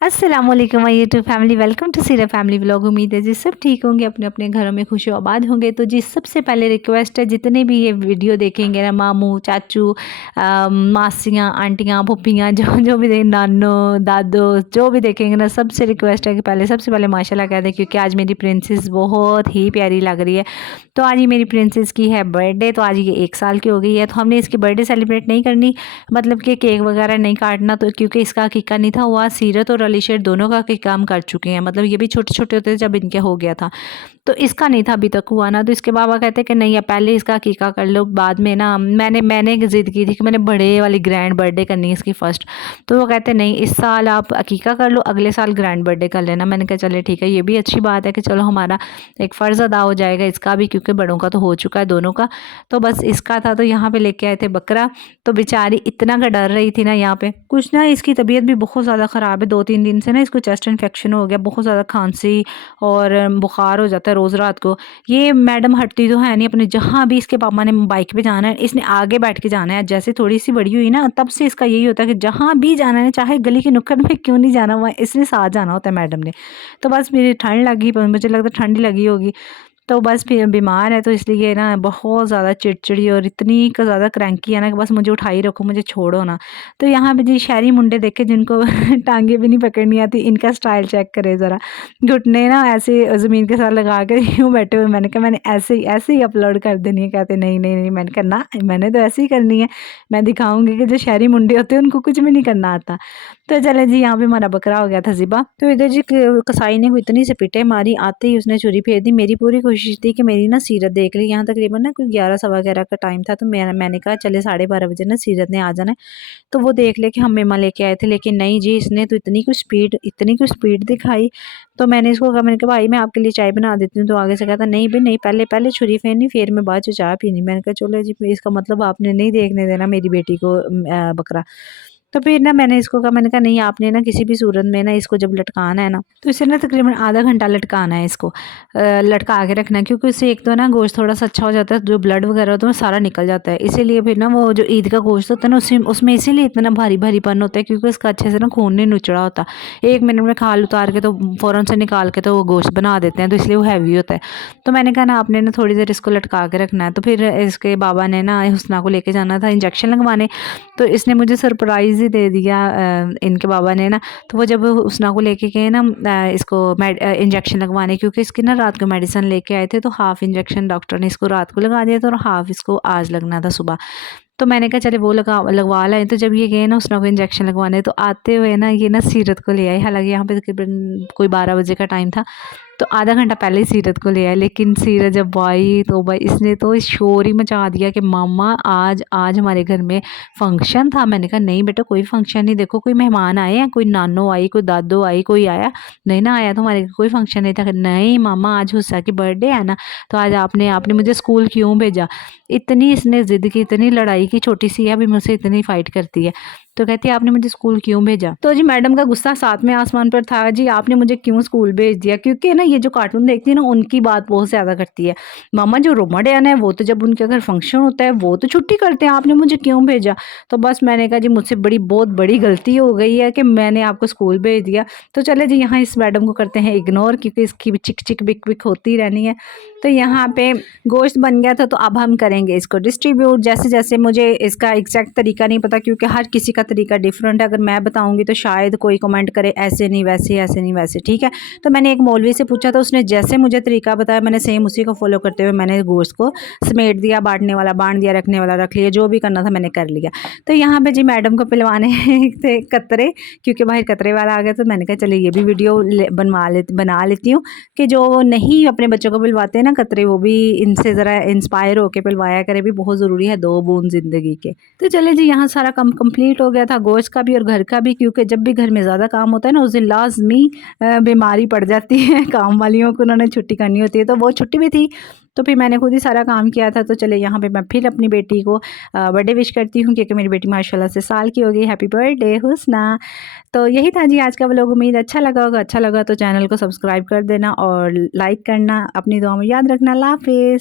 अस्सलामुअलैकुम my YouTube family, welcome to Seera family vlog. उम्मीद है जी सब ठीक होंगे, अपने अपने घरों में खुश आबाद होंगे। तो जी सबसे पहले रिक्वेस्ट है, जितने भी ये वीडियो देखेंगे ना, मामू चाचू मासियाँ आंटियाँ फुप्पियाँ जो जो भी देखें, नानो दादो जो भी देखेंगे ना, सबसे रिक्वेस्ट है कि पहले सबसे पहले माशाल्लाह कह दें, क्योंकि आज मेरी प्रिंसेस बहुत ही प्यारी लग रही है। तो आज ये मेरी प्रिंसेस की है बर्थडे, तो आज ये 1 साल की हो गई है। तो हमने इसकी बर्थडे सेलिब्रेट नहीं करनी, मतलब कि केक वगैरह नहीं काटना, तो क्योंकि इसका अकीका नहीं था हुआ। सीरत और अली शेर दोनों का काम कर चुके हैं, मतलब ये भी छोटे छोटे होते थे जब इनके हो गया था, तो इसका नहीं था अभी तक हुआ ना। तो इसके बाबा कहते कि नहीं, अब पहले इसका अकीका कर लो, बाद में ना मैंने जिद की थी कि मैंने बड़े वाली ग्रैंड बर्थडे करनी है इसकी फर्स्ट। तो वो कहते नहीं, इस साल आप अकीका कर लो, अगले साल ग्रैंड बर्थडे कर लेना। मैंने कहा चले ठीक है, ये भी अच्छी बात है कि चलो हमारा एक फ़र्ज़ अदा हो जाएगा इसका भी, क्योंकि बड़ों का तो हो चुका है दोनों का। तो बस इसका था, तो यहाँ पे लेके आए थे बकरा। तो बेचारी इतना का डर रही थी ना, यहाँ पे कुछ ना इसकी तबीयत भी बहुत ज़्यादा ख़राब है। 2-3 दिन से ना इसको चेस्ट इन्फेक्शन हो गया, बहुत ज़्यादा खांसी और बुखार हो जाता है रोज़ रात को। ये मैडम हटती तो है नहीं अपने, जहाँ भी इसके पापा ने बाइक पे जाना है, इसने आगे बैठ के जाना है। जैसे थोड़ी सी बड़ी हुई ना, तब से इसका यही होता है कि जहाँ भी जाना है, चाहे गली के नुक्कड़ में क्यों नहीं जाना, वहाँ इसने साथ जाना होता है मैडम ने। तो बस मेरी ठंड लगी, मुझे लगता है ठंड लगी होगी, तो बस फिर बीमार है, तो इसलिए ना बहुत ज़्यादा चिड़चिड़ी और इतनी का ज़्यादा क्रैंकी है ना कि बस मुझे उठाई रखो, मुझे छोड़ो ना। तो यहाँ पे जी शहरी मुंडे देखे जिनको टांगे भी नहीं पकड़नी आती, इनका स्टाइल चेक करे ज़रा। घुटने ना ऐसे ज़मीन के साथ लगा कर यूँ बैठे हुए। मैंने कहा मैंने ऐसे ही अपलोड कर देनी है। कहते नहीं नहीं नहीं, मैंने कहा ना, मैंने तो ऐसे ही करनी है। मैं दिखाऊंगी कि जो शहरी मुंडे होते हैं उनको कुछ भी नहीं करना आता। तो चले जी, यहाँ पे हमारा बकरा हो गया था ज़िबा। तो इधर जी कसाई ने कोई इतनी पिटे मारी, आते ही उसने छुरी फेर दी। मेरी पूरी कोशिश थी कि मेरी ना सीरत देख ली। यहाँ तकरीबन ना कोई 11 सवा 11 का टाइम था, तो मैंने कहा चले 12:30 बजे ना सीरत ने आ जाना है, तो वो देख ले कि हम मेमा लेके आए थे। लेकिन नहीं जी, इसने तो इतनी कुछ स्पीड दिखाई। तो मैंने इसको कहा, मैंने कहा भाई मैं आपके लिए चाय बना देती हूँ। तो आगे से कहता नहीं भाई नहीं, पहले पहले छुरी फेरनी, फिर मैं बाद में चाय पीनी। मैंने कहा चलो जी, इसका मतलब आपने नहीं देखने देना मेरी बेटी को बकरा। तो फिर ना मैंने इसको कहा, मैंने कहा नहीं, आपने ना किसी भी सूरत में ना इसको जब लटकाना है ना, तो इसे ना तकरीबन आधा घंटा लटकाना है इसको, लटका के रखना है। क्योंकि इससे एक तो ना गोश्त थोड़ा सा अच्छा हो जाता है, जो ब्लड वगैरह होता है वो सारा निकल जाता है। इसीलिए फिर ना वो जो ईद का गोश्त होता है ना, उसमें इसीलिए इतना भारी भारीपन होता है, क्योंकि उसका अच्छे से ना खून नहीं नुचड़ा होता। 1 मिनट में खाल उतार के तो फ़ौरन से निकाल के तो वो गोश्त बना देते हैं, तो इसलिए वो हैवी होता है। तो मैंने कहा ना, आपने ना थोड़ी देर इसको लटका के रखना है। तो फिर इसके बाबा ने ना हुस्ना को लेके जाना था इंजेक्शन लगवाने, तो इसने मुझे सरप्राइज़ ही दे दिया इनके बाबा ने ना। तो वो जब हुस्ना को लेके गए ना इसको इंजेक्शन लगवाने, क्योंकि इसकी ना रात को मेडिसिन लेके आए थे, तो हाफ़ इंजेक्शन डॉक्टर ने इसको रात को लगा दिया था और हाफ़ इसको आज लगना था सुबह। तो मैंने कहा चले वो लगवा लाएँ। तो जब ये गए ना हुस्ना को इंजेक्शन लगवाने, तो आते हुए ना ये ना सीरत को ले आए। हालाँकि यहाँ पे तकरीबन कोई 12 बजे का टाइम था, तो आधा घंटा पहले ही सीरत को ले आए। लेकिन सीरत जब आई तो भाई इसने तो शोर ही मचा दिया कि मामा आज आज हमारे घर में फंक्शन था। मैंने कहा नहीं बेटा, कोई फंक्शन नहीं, देखो कोई मेहमान आए हैं, कोई नानो आई, कोई दादो आई, कोई आया नहीं ना, आया तो हमारे घर कोई फंक्शन नहीं था। नहीं मामा, आज हुस्सा की बर्थडे है ना, तो आज आपने आपने मुझे स्कूल क्यों भेजा। इतनी इसने ज़िद की, इतनी लड़ाई की, छोटी सी है अभी मुझसे इतनी फ़ाइट करती है। तो कहती है आपने मुझे स्कूल क्यों भेजा। तो जी मैडम का गुस्सा 7वें आसमान पर था जी, आपने मुझे क्यों स्कूल भेज दिया। क्योंकि ना ये जो कार्टून देखती है ना, उनकी बात बहुत ज़्यादा करती है। मामा जो रोमाडियन है वो तो जब उनके घर फंक्शन होता है वो तो छुट्टी करते हैं, आपने मुझे क्यों भेजा। तो बस मैंने कहा जी मुझसे बहुत बड़ी गलती हो गई है कि मैंने आपको स्कूल भेज दिया। तो चले जी, यहाँ इस मैडम को करते हैं इग्नोर, क्योंकि इसकी चिक चिक बिक बिक होती रहनी है। तो यहाँ पे गोश्त बन गया था, तो अब हम करेंगे इसको डिस्ट्रीब्यूट। जैसे जैसे मुझे इसका एग्जैक्ट तरीका नहीं पता, क्योंकि हर किसी का तरीका डिफरेंट है। अगर मैं बताऊंगी तो शायद कोई कमेंट करे ऐसे नहीं वैसे, ऐसे नहीं वैसे, ठीक है। तो मैंने एक मौलवी से पूछा, तो उसने जैसे मुझे तरीका बताया, मैंने सेम उसी को फॉलो करते हुए मैंने गोश्त को समेट दिया, बांटने वाला बांट दिया, रखने वाला रख लिया, जो भी करना था मैंने कर लिया। तो यहाँ पे जी मैडम को पिलवाने थे कतरे, क्योंकि बाहर कतरे वाला आ गया। तो मैंने कहा चलिए ये भी वीडियो बना लेती हूँ कि जो नहीं अपने बच्चों को पिलवाते हैं ना कतरे, वो भी इनसे ज़रा इंस्पायर होकर पिलवाया करे, भी बहुत ज़रूरी है 2 बूंद ज़िंदगी के। तो चले जी, यहाँ सारा काम कंप्लीट हो गया था, गोश्त का भी और घर का भी, क्योंकि जब भी घर में ज़्यादा काम होता है ना, उस दिन लाजमी बीमारी पड़ जाती है काम वालियों को, उन्होंने छुट्टी करनी होती है। तो वो छुट्टी भी थी, तो फिर मैंने खुद ही सारा काम किया था। तो चले यहाँ पे मैं फिर अपनी बेटी को बर्थडे विश करती हूँ, क्योंकि मेरी बेटी माशाल्लाह से साल की हो गई। हैप्पी बर्थडे हुस्ना। तो यही था जी आज का व्लॉग। उम्मीद अच्छा लगा होगा। अच्छा लगा तो चैनल को सब्सक्राइब कर देना और लाइक करना। अपनी दुआ में याद रखना। अल्लाह हाफिज़।